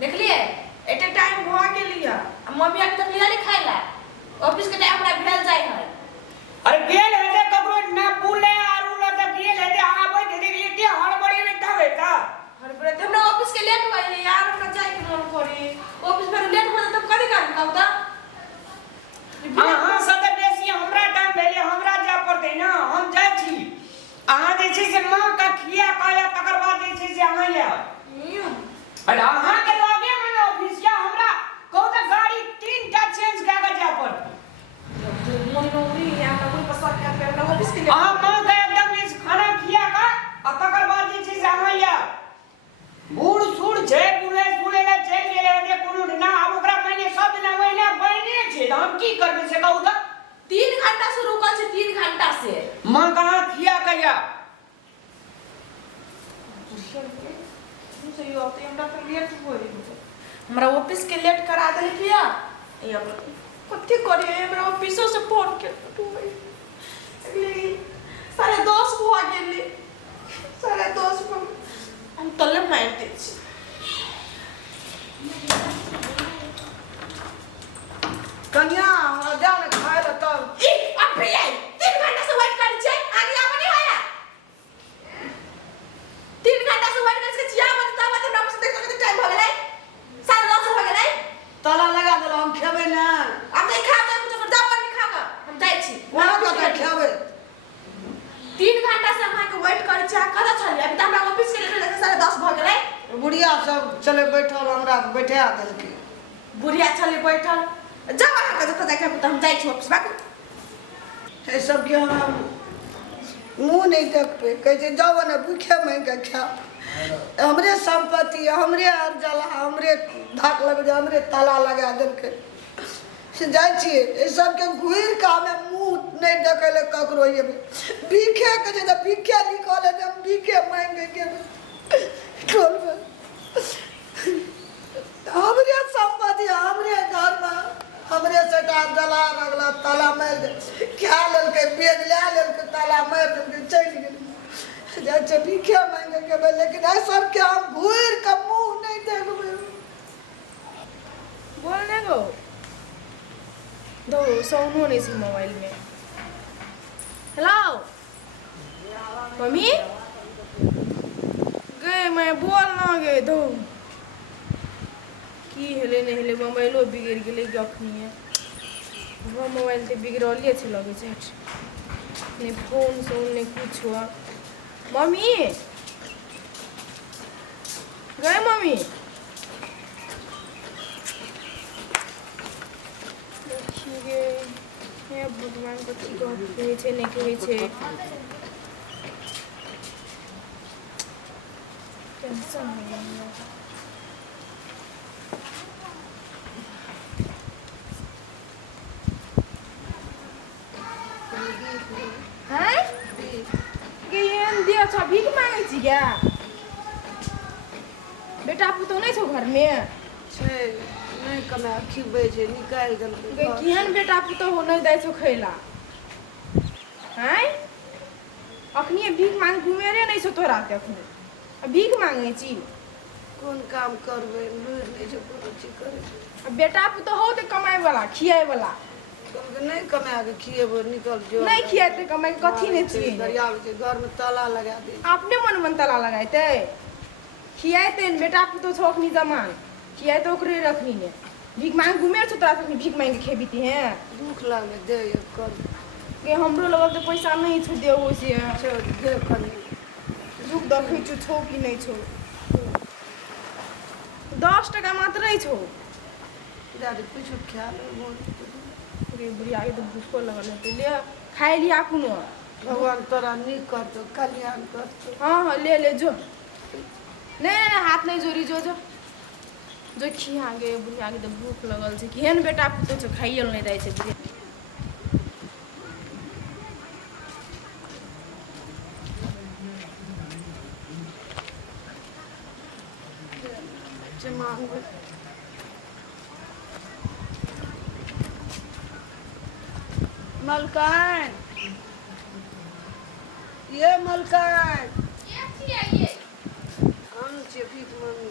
देखलिए एटे टाइम भ गेलिया मम्मी आके तक लिया नहीं खाइला ऑफिस के टाइम हमरा भेल जाय है। अरे गेल है दे ककरो ना बुले आरु ला त गेल है दे आबै दे देखलिए ते हड़बड़ी में तबे का हड़बड़ी त हमरा ऑफिस के लेट होई है यार हमरा जाय के मन करे ऑफिस में लेट हो त कदी का कहू त हां सदा बेसी हमरा टाइम भेले हमरा जा पड़ते ना हम जाय छी अहाँ जे छै से मां का खिया काया तकर बाद जे छै से अहाँ ले अरे अहाँ के लगे में ऑफिस या हमरा कहू त गाड़ी 3 टा चेंज क के जा पड़त मोनी नौरी या ना कोई पसंद कर पे हमरा ऑफिस के अहाँ मां का एकदम इस खाना खिया का आ तकर बाद जे छै से अहाँ या बूढ़ सूढ़ छै बुढ़े सूढ़े ले चल गेले दे कोनो ना अब ओकरा महीने सब दिन महीने बहिने छै त हम की करबे से कहू त 3 घंटा से रुकल छै 3 घंटा से मां कहां खिया कया सही होते हमरा फिर लेट हो रही हमरा ऑफिस के लेट करा दे किया ये कथि करे हमरा ऑफिस से फोन के टूई अगले 10:30 हो गेली 10:30 को हम तले मार दे छी कन्या जाओ ने खाए ल तब ई अब भी आई 3 घंटा से वेट कर छै आगे आवे नहीं होया 3 घंटा से वेट कर के छिया मत तब हमरा से देख के टाइम हो गेलै 10:30 हो गेलै ताला लगा देलो हम खेबे ना अब नहीं खा दे मुझे जाओ नहीं खागा हम जाय छी वहां कत खेबे 3 घंटा से हम के वेट कर छी कदा छली अभी त हमरा ऑफिस के लेट लेके 10:30 हो गेलै बुढ़िया सब चले बैठल हमरा बैठा देलकै बुढ़िया छली बैठल जाओ अहाँ के जत जाके त हम जाय छी ऑफिस बाकू ए सब के हम मुंह नहीं देख पे कहे छै जाओ ना भूखे में के खा हमरे संपत्ति हमरे अर्जला हमरे धाक लग जा हमरे ताला लगा देलकै से जाय छी ए सब के घुर का में मुंह नहीं देखले ककरो ये भीखे के जे भीखे निकले हम भीखे मांगे के खोल हमरे संपत्ति हमरे घर में हमरे सेटा जला रगला ताला मार दे क्या ललके बेग ले ललके ताला मार दे चल गेल जाय भीखे मांगे के लेकिन ऐ सब के हम घूर के मुंह नहीं देखबे बोलने गो दो सोनू नहीं सी मोबाइल में हेलो मम्मी गए मैं बोल ना गए दो की हेले नहीं हेले मोबाइलो बिगड़ गेले गखनी है वो मोबाइल ते बिगड़लिए छै लगे छै ने फोन से ने कुछ हुआ मम्मी गए मम्मी देखिए हे भगवान को ठीक कहै छै ने कहै छै टेंशन हो गया हैं के एन दिया छ भीख मांगे छी क्या बेटा पुतो नहीं छो घर में छै नहीं कमे खिबे छै निकाल देलकै केहन बेटा पुतो हो नहीं दै छो खैला हैं अखनी भीख मांग घुमेरे नहीं छो तोरा के अखनी भीख मांगे छी कोन काम करबे लूर नहीं छै कोनो चीज करे बेटा पुतो हो त कमाए वाला खियाए वाला नहीं कमा के खिएबो निकल जो नहीं खियाते कमाए के कथी नहीं चाहिए दरिया के घर में ताला लगा दे अपने मन ताला लगाते खियाते बेटा पुतो छो अखनी जमान खियाए तो ओकरे रखनी ने भीख मांग घुमे छ तोरा अखनी भीख मांग के खेबीती हैं दुख लागे दे कर के हमरो लगल तो पैसा नहीं छ देओ से दे खनी दुख देखै छो कि नहीं छो 10 टका मात्र ही छो दादी कुछ ख्याल रे बुढ़िया के तो भूखो लगल है ले खाए लिया कुनो भगवान तोरा नहीं कर तो कल्याण कर तो हां हां ले जो नहीं हाथ नहीं जोरी जो जो खिया गे बुढ़िया के तो भूख लगल छै केहन बेटा पुतो छ खाइयल नहीं दै छै बुढ़िया मांग मलकान ये मलकान ये हम भीख मांगी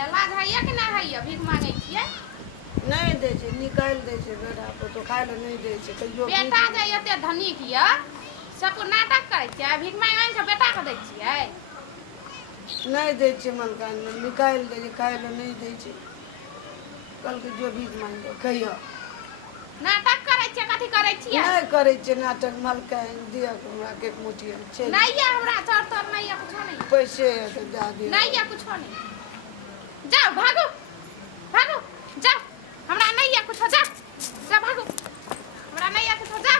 ला लाज है कि ना है भीख मांगे छिए नहीं दै छै निकालि दै छै बेटा तो खाय लए नहीं दै छै कहियो बेटा जे एते धनिक ये सब नाटक करे छिए भीख मांग के बेटा के दै छिए नहीं दै छै मलकान निकालि दै छै खाय लए नहीं दै छै कहलकै जो भीख मांगे कहियो नाटक करे छिए कथी करे छिए नहीं करे छै नाटक मलकान दिया हमरा के मुठिया छै नहीं है हमरा चोर तोर नहीं है कुछ नहीं पैसे है तो जा दिया नहीं है कुछ नहीं जाओ भागो भागो जाओ हमरा नहीं है कुछ जा जा भागो हमरा नहीं है कुछ जा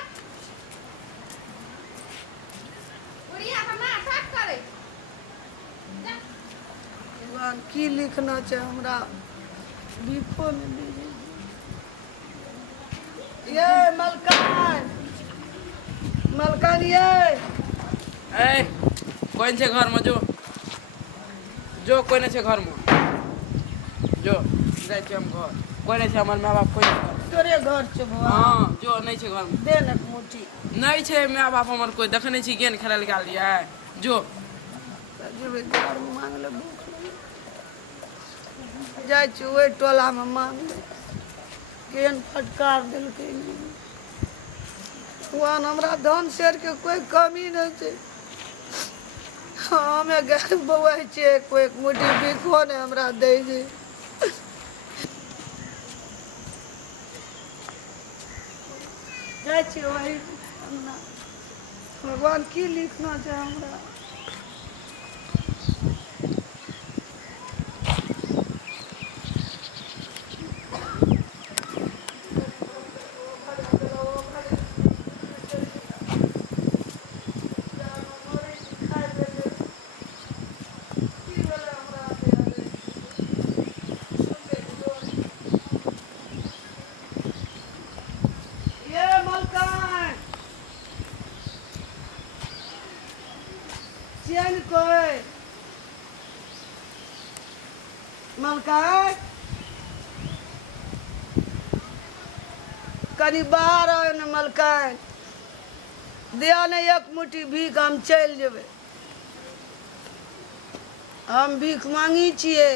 उरिया हम नाटक करे जा भगवान की लिखना छै हमरा भीखो में दे दे ये मलकान मलकान ये ए कोई छे घर में जो कोई नहीं छे घर में जो जाए छे हम घर कोई नहीं छे हमर माँ बाप कोई नहीं घर तोरे घर छै बउआ हाँ जो नहीं छे घर में दे न मुट्ठी नहीं छे माँ बाप हमर कोई देखने छी गेन खेला निकाल लिया जो जेबै घर में मांग ले भूख लगे जाइ छी ओहि टोला में मांग ले केहन फटकार देलकै भगवान हमरा धन शेर के कोई कमी नहीं छै हमे गाय बौआइ छियै कोई मुट्ठी भीखो नहीं हमरा दै छै जाइ छी वही अंगना भगवान की लिखना छै हमरा ये मलकान चैन कोई मलकान कनी बाहर आए न मलकान दिया ने एक मुट्ठी भीख हम चल जेबै हम भीख मांगी छियै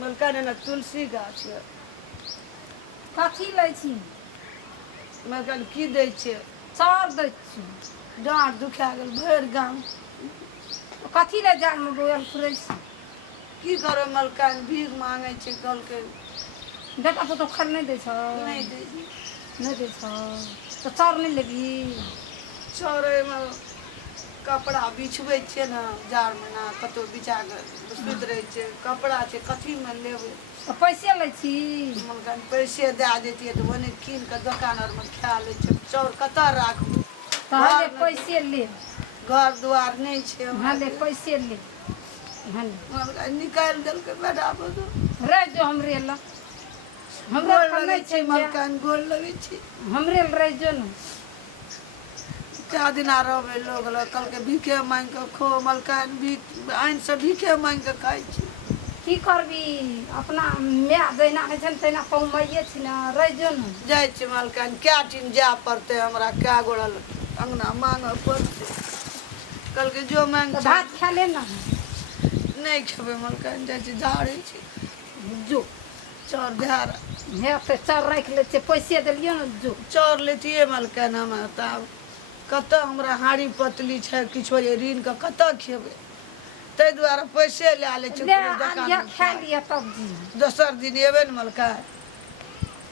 मलकान एना तुलसी गाछ है कथी लै छी मलकान की दै छै चाउर दै छी डाँट दुखा गेल भरि गाम कथी लै जान में बोल फुरै छी की करे मलकान भीख मांगे छै कहलकै बेटा पुतो खाय नहीं दै छ नहीं दै छै नहीं दै छ तो चाउर नहीं लेबी चौरेमे कपड़ा बिछबै छियै ने जाड़ महीना कतौ बिछा कऽ सुति रहै छै कपड़ा छै कथीमे लेबै तो पैसे लै छी मलकान पैसे दए देतियै तऽ ओने कीन कऽ दोकान आरमे खा लै छै चाउर कतऽ राखबै तो हाले पैसे ले घर दुआर नहीं छै हमरा। हाले पैसे ले हाले मलकान निकालि देलकै बेटा बुझू रह जो हमरे ला हमरे गोर पर लगै नहीं छै छै मलकान गोर लगै छै हमरे रह जो न कए दिना रहबै लोग लग कहलकै भीखे मांगि कऽ खो मलकान भीख आनि से भीखे मांगि कऽ खाइ छी की करबी अपना माय जहिना होइ छै ने तहिना कमाइए छी ने रह जो न जाइ छी मलकान कए दिन जाय पड़तै हमरा कए गोड़ल अंगना मांगऽ पड़तै कहलकै जो मांगि तो भात खा ले ना नहीं खेबै मलकान जाइ छी झाड़ै छी जो चाउर धार हे तो चाउर राख ले छै पैसे देलियो न जो चाउर लेतियै मलकान हमे तऽ आब कतऽ हमरा हाड़ी पतली छै किछो जे ऋण के कतऽ खेबै ताहि दुआरे पैसे लए लै छी ले कोनो दोकानमे आनिया खा लिया तब जी दोसर दिन एबै ने मलकान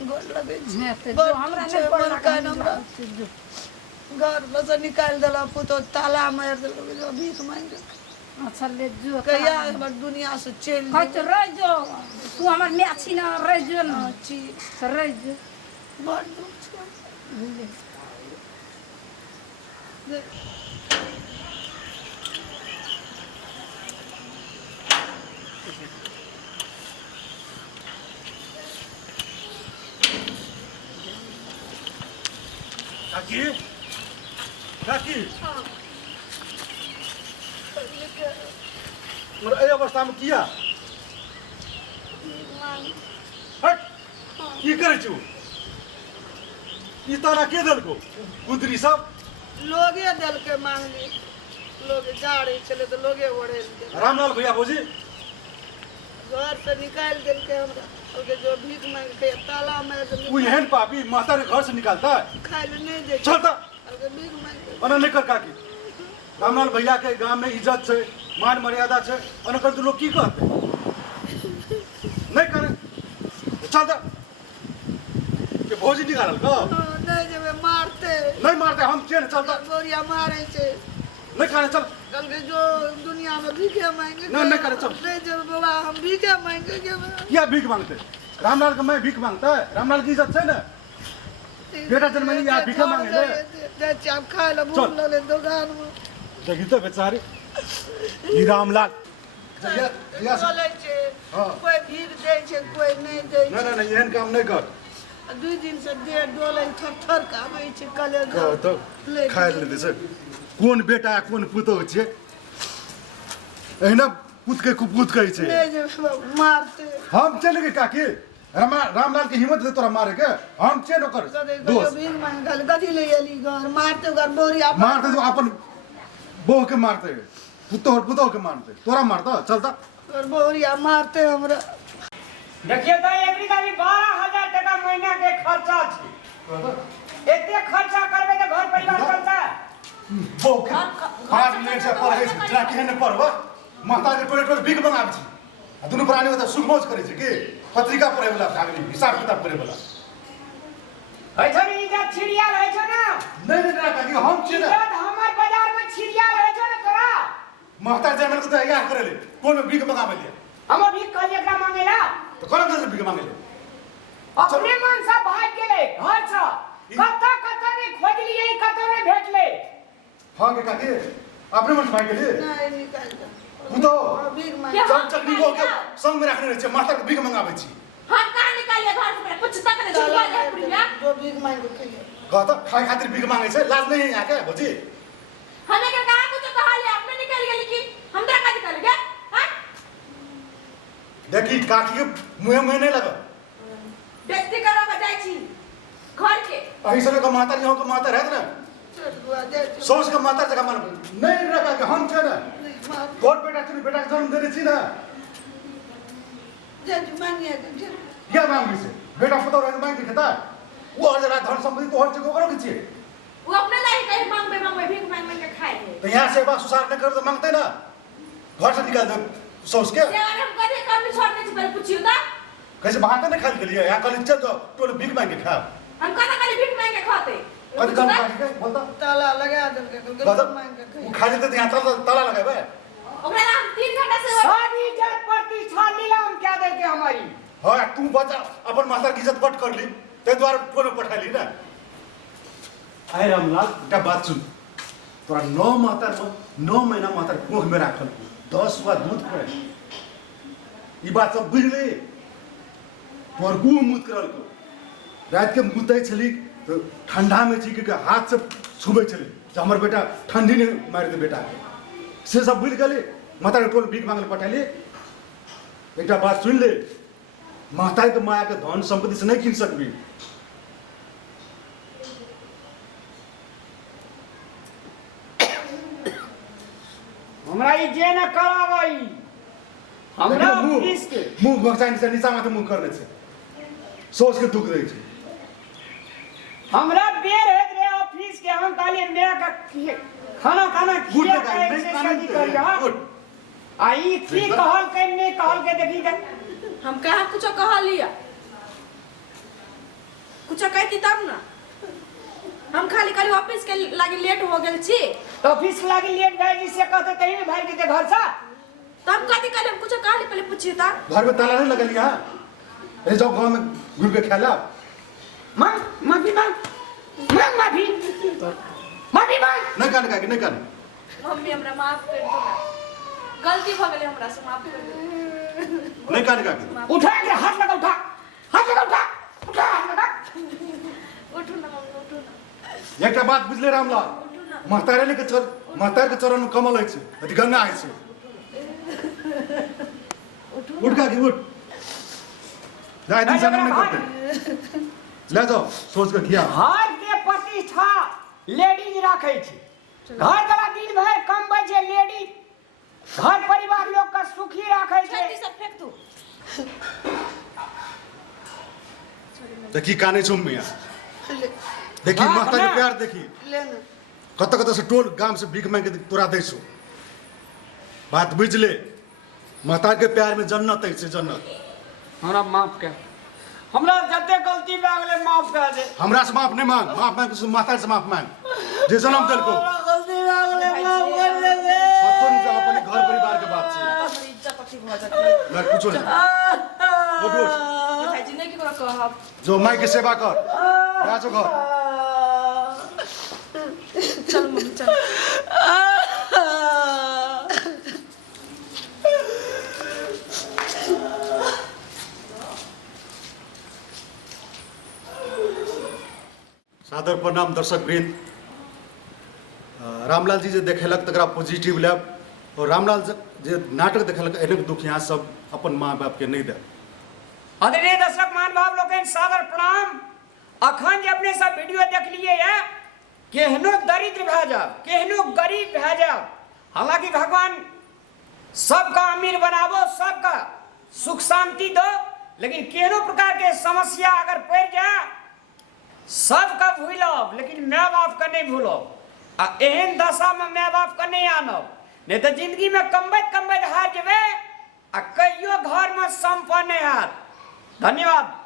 गोर लगै छी हे तो बड़ जो हमरा छै नहीं मलकान हमरा जो घर में से निकालि देलक पुतो ताला मारि देलक जो भीख मांगि कऽ। अच्छा ले जो कहिया हमर दुनिया से चलि कह तो रह जो तू हमर माय छी ना रह जो न छी तो रह जो बड़ दुख छै काकी काकी मतलब एहि अवस्थामे किया हट की करै छी ई तारा के देलको कुदरी सब लोगे देलकै मांगली लोग जाड़े चले तो लोगे ओढ़े रामलाल भैया भौजी घर से निकाल दिल के हमरा ओके जो भीख मांग के ताला में वो एहन पापी माता के घर से निकालता है खाए नहीं दे चलता ओके भीख मांग के अना नहीं कर काकी रामलाल भैया के गांव में इज्जत है मान मर्यादा है अना कर तो लोग की कहते नहीं करे चलता के भौजी निकाल का नहीं जब मारते नहीं मारते हम चेन चलता गोरिया मारे छे नहीं खाने चल कल के जो दुनिया में भीखे मांगे नहीं करे चल नहीं जब बाबा हम भीखे मांगे के क्या भीख मांगते रामलाल का मैं भीख मांगता है रामलाल की इज्जत है ना बेटा जन्म नहीं यहाँ भीख मांगे ले चाप खाए ला भूख ले दुकान में देखी तो बेचारी ये रामलाल बोले छे कोई भीख दे छे कोई नहीं दे नहीं नहीं एहन काम नहीं कर 2 दिन से देह डोले थर थर का आवे छे कले तो खाए ले दे कौन बेटा कौन पुतो छे एहना पुत के कुपुत कहै छे नहीं जब मारते हम चले गए काकी रामलाल की हिम्मत है तोरा मारे के हम चेन कर दोस्त भीख मांगे गदी ले एली घर मारते घर बोरिया मारते तो अपन बहू के मारते पुतो के मारते तोरा मारता चलता घर बोरिया मारते हमरा देखिए तो एवरी का भी 12,000 टका महीना के खर्चा छे एते खर्चा करबे तो घर परिवार चलता बहू के 5 मिनट से पढ़े छै तोरा केहन पढ़ब माता के टोले टोले भीख मंगाबै छी आ दुनू प्राणी में सुख मौज करे छै की पत्रिका पढ़े वाला भागली हिसाब किताब करे वाला है छ नी इज्जत छिड़िया है छ ना नहीं नहीं काकी हम छी ना इज्जत हमर बाजार में छिड़िया है छ ना तोरा माता जन्म को तो याद करे ले कौन भीख मंगाबै ले हम भीख कहलिए एकरा मांगेला तो कौन कर भीख मांगे ले अपने मन से भाग गेले घर से कत्ता कत्ता ने खोज लिए कत्ता ने भेट ले हां के काकी अपने मन से भाग गेली नहीं निकाल दे पुतो भीख मांगे सब चटनी को के संग में रखने छै माता के भीख मंगाबै छी हम कहाँ निकालिए घर से कुछ तक नहीं छुपा दे पुरिया जो भीख मांगे खाइए कहता खाए खातिर भीख मांगे छै लाज नहीं है यहाँ के भौजी हमें क्या कहा कुछ कहा ले आपने निकाल गेली की हम तेरा का निकाल गया हां देखी काकी के मुंह में नहीं लगा बेइज्जती करो बजाई छी घर के अही समय का माता यहाँ को माता रहत ना चल बुआ दे सोच का माता जगह मन नहीं रखा के हम छै ना मार तोर बेटा तू बेटा के जन्म देने छी ना जे मांगे क्या मांगी से बेटा पुतो रह मांग दिखता वो हर जगह धन संपत्ति तो हर जगह करो किछि वो अपने नहीं कहीं मांग भीख मांग के खाए है तो यहाँ से बात सुसार नहीं कर तो मांगते ना घर से निकाल दो सोच के यार हम कभी काम में छोड़ने से पहले पूछियो ता कैसे बाहर नहीं खाली के लिए यहाँ कल चल जाओ टोले भीख मांग के खा हम कहाँ खाली भीख मांग के खाते कल काम काट के बोलता ताला लगा दे के दादा मांगे वो खा लेते यहाँ ताला लगाए ओकरा हम 3 घंटा से सब इज्जत प्रतिष्ठा नीलाम क्या दे के हमारी हाँ तू बचा अपन माता की इज्जत बट कर ली ते द्वारा कोनो पठा ली ना आए रामलाल का बात सुन तोरा 9 महीना माता कोख में राखल 10 बार दूध पड़े ई बात सब बुझ ले तोर गु मुत करल को रात के मुतै छली तो ठंडा में छी के हाथ से छुबे छली जे हमर बेटा ठंडी ने मार दे बेटा से सब बुझ गेले माता के टोल भीख मांगले पठाली एकटा बात सुन ले माता के माया के धन संपत्ति से नहीं किन सकबी हमरा ई जे न करावई हमरा ऑफिस के मुंह बचाने से नीचा माथे मुंह करने से सोच के दुख रही छे हमरा बेर है रे ऑफिस के हम काले मेरा का खाना खिया के से शादी करिया आई की कहल के नहीं कहल के देखी दे हम कहाँ कुछ कहा लिया कुछ कहती तब ना हम खाली खाली ऑफिस के लागी लेट हो गेल छी तो ऑफिस लागी लेट भाई जिसे कहते तही में भाई के घर से तो हम कथी करे हम कुछ कहा पहले पूछिए ता घर में ताला नहीं लगल यहाँ अरे जाओ गांव में घूम के खेला माफी नहीं नहीं कान नहीं कान मम्मी हमरा माफ कर दो ना गलती भ गेले हमरा से माफ कर दो नहीं कान उठा के हाथ लगा उठा हाथ लगा उठो ना मम्मी उठो ना एक बात बुझले रामलाल महतारे के चरण में कमल है छे अति गंगा है छे उठ का उठ जाए दिन समय नहीं करते ले जाओ सोच के किया घर के प्रतिष्ठा लेडीज राखे छी घर वाला दिन भर कमबै छै लेडी घर परिवार लोग का सुखी राखै छै। छेती सब फेंक दो। देखी काने छुम मिया ले देखी हाँ, माता के कना? प्यार देखी ले ना कत से टोल गांव से भीख मांग के तोरा दै छो बात बुझ ले माता के प्यार में जन्नत है से जन्नत हमरा माफ कर हमरा जते गलती भए गेलै माफ कर दे। हमरा से माफ नहीं मांग माफ मांग से माता से माफ मांग जे जन्म दिल को गलती भए गेलै माफ कर दे रे। अपन जो अपने घर परिवार के बात छै हमारी इज्जत अथी भ जाती मैं कुछ नहीं उठ उठ भाई जी नहीं की करा कहब जो माई की सेवा कर जा जो घर चल मम्मी चल। सादर प्रणाम दर्शक वृंद रामलाल जी जे देखेलक तकरा पॉजिटिव लेब और रामलाल जे नाटक देखेलक एहन दुख यहाँ सब अपन माँ बाप के नहीं दे। आदरणीय दर्शक महानुभाव लोकनि सादर प्रणाम। अखन जे अपने सब वीडियो देख लिए है केहनो दरिद्र भए जाब केहनो गरीब भए जाब हालांकि भगवान सबका अमीर बनाबो सबका सुख शांति दो लेकिन केहनो प्रकार के समस्या अगर पड़ जाए सबका भूलब लेकिन माय बाप का नहीं भूलब आ एहन दशा में माय बाप का नहीं आनब नहीं तो जिंदगी में कमबैत कमबैत हार जेबे आ कहियो घर में संपन्न नहीं हाथ। धन्यवाद।